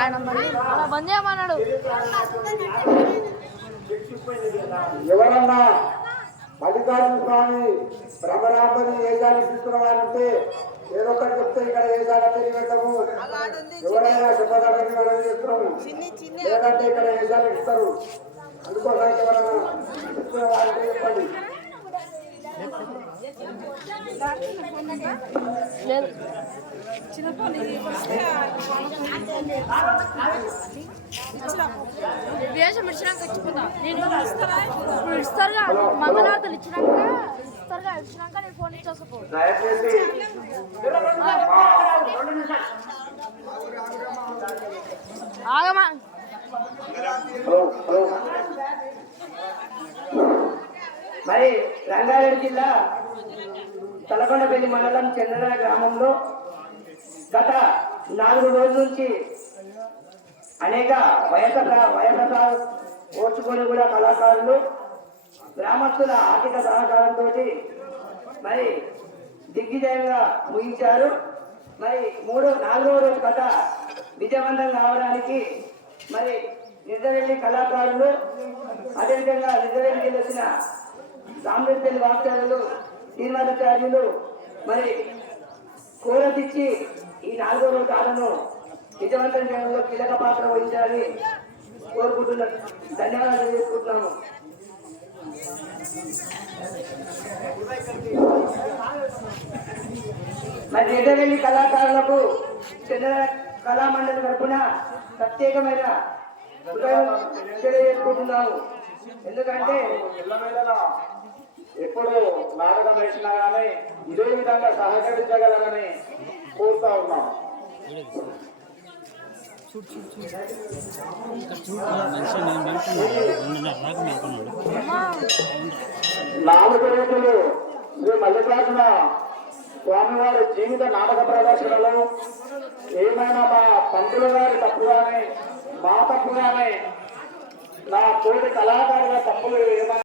ఆయన అలా బంద్ చేయమన్నాడు. ఎవరన్నా మల్లికార్జున స్వామి భ్రమరాంబని ఏజాన్ని తీసుకురావాలంటే ఏదో ఒకటి చెప్తే ఇక్కడ ఏజాన్ని తెలియటము ఎవరైనా చెప్పడానికి మనం చేస్తున్నాము. లేదంటే ఇక్కడ ఏజాలు ఇస్తారు? అందుకోసం ఎవరైనా తీసుకురావాలంటే చెప్పండి. లేదు వేషం ఇచ్చినాక ఇచ్చిపోతా నేను ఇప్పుడు ఇస్తారుగా మంగళవార్తలు ఇచ్చినాక ఇస్తారుగా ఇచ్చినాక నేను ఫోన్ ఇచ్చేసుకో దయచేసి ఆగమా మరి రంగారెడ్డి జిల్లా తలకొండపల్లి మండలం చెందన గ్రామంలో గత నాలుగు రోజుల నుంచి అనేక వయస వయస ఓర్చుకొని కూడా కళాకారులు గ్రామస్తుల ఆర్థిక సహకారంతో మరి దిగ్విజయంగా ముగించారు. మరి మూడో నాలుగో రోజు కథ విజయవంతం కావడానికి మరి నిద్రవెల్లి కళాకారులు అదేవిధంగా నిద్రవెల్లికి వచ్చిన సామృద్ధిని వాక్యాలు శ్రీనివాసాచార్యులు మరి కోరతిచ్చి ఈ నాలుగో రోజు కాలను విజయవంతం చేయడంలో కీలక పాత్ర వహించాలని కోరుకుంటున్నాను ధన్యవాదాలు చేసుకుంటున్నాము మరి నిద్రవెల్లి కళాకారులకు చెందిన కళామండలి తరపున ప్రత్యేకమైన కృతజ్ఞతలు తెలియజేసుకుంటున్నాము. ఎందుకంటే ఎల్లవేళలా ఎప్పుడు నాటకం వేసినా కానీ ఇదే విధంగా సహకరించగలరని కోరుతా ఉన్నాం. నాలుగు రోజులు శ్రీ మల్లికార్జున స్వామివారి జీవిత నాటక ప్రదర్శనలో ఏమైనా మా పంతులు గారి తప్పుగానే మా తప్పుగానే నా తోటి కళాకారుల తప్పులు ఏమైనా